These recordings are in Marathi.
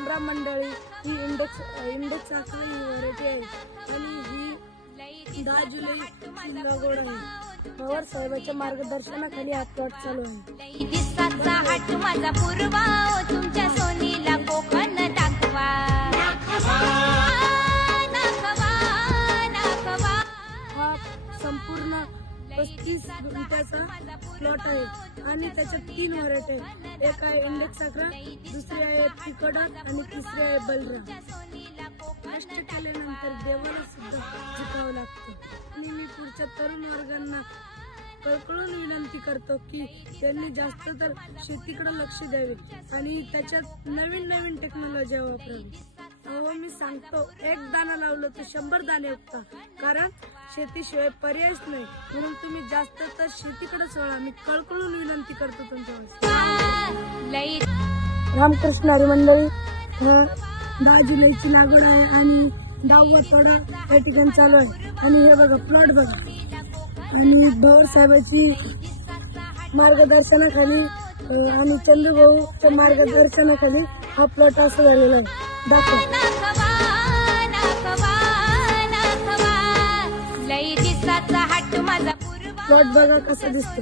रामराम मंडळी, ही इंडेक्स साखर ही व्हरायटी आहे आणि ही 10 जुलै लागवड आहे. पवार साहेबांच्या मार्गदर्शनाखाली हा प्लॉट चालू आहे. दिसाचा हाट माझा पूर्वा, तुमच्या सोनीला कोकण दाखवा. हा संपूर्ण 35 गुंठ्याचा प्लॉट आहे आणि त्याच्यात 3 व्हरायटी आहेत. एक आहे इंडेक्स साखर, दुसरी आहे पिकडर आणि तिसरी आहे बलराम. कष्ट केल्यानंतर देवाला सुद्धा झुकावं लागतं. आणि मी पुढच्या तरुण वर्गांना कळकळून विनंती करतो की त्यांनी जास्त तर शेतीकडे लक्ष द्यावे आणि त्याच्यात नवीन टेक्नॉलॉजी वापरावी. अहो मी सांगतो, एक दाणा लावलं तर 100 दाणे उगता, कारण शेतीशिवाय पर्यायच नाही. म्हणून तुम्ही जास्त तर शेतीकडेच वळा. मी कळकळून विनंती करतो तुमच्यावर. रामकृष्ण हरी मंडळी, 10 जुलैची लागवड आहे आणि 10वा तोडा या ठिकाणी चालू आहे. आणि हे बघा प्लॉट बघा, आणि पवार साहेबांची मार्गदर्शनाखाली आणि चंद्रभाऊच्या मार्गदर्शनाखाली हा प्लॉट असं झालेला आहे. दाखव प्लॉट बघा कसा दिसतो.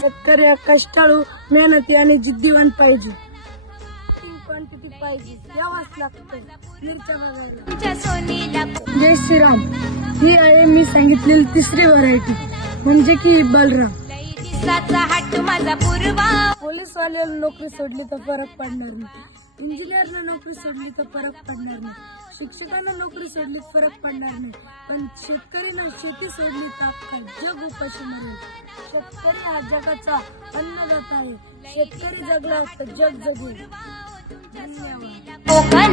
शेतकरी कष्टाळू, मेहनती आणि जिद्दीवान पाहिजे. क्वांटिटी पाहिजे, यावाच लागतं मिरच्या बघायला. जय श्रीराम. ही आहे मी सांगितलेली तिसरी व्हरायटी, म्हणजे की बलराम. पोलीसवाल्याला नोकरी सोडली तर फरक पडणार नाही, इंजिनियरला नोकरी सोडली तर फरक पडणार नाही, शिक्षकांना नोकरी सोडली तर फरक पडणार नाही, पण शेतकऱ्यांना शेती सोडली तर अख्खा जग उपाशी मरेल. शेतकरी हा जगाचा अन्नदाता आहे. शेतकरी जगला तर जग जगेल. धन्यवाद.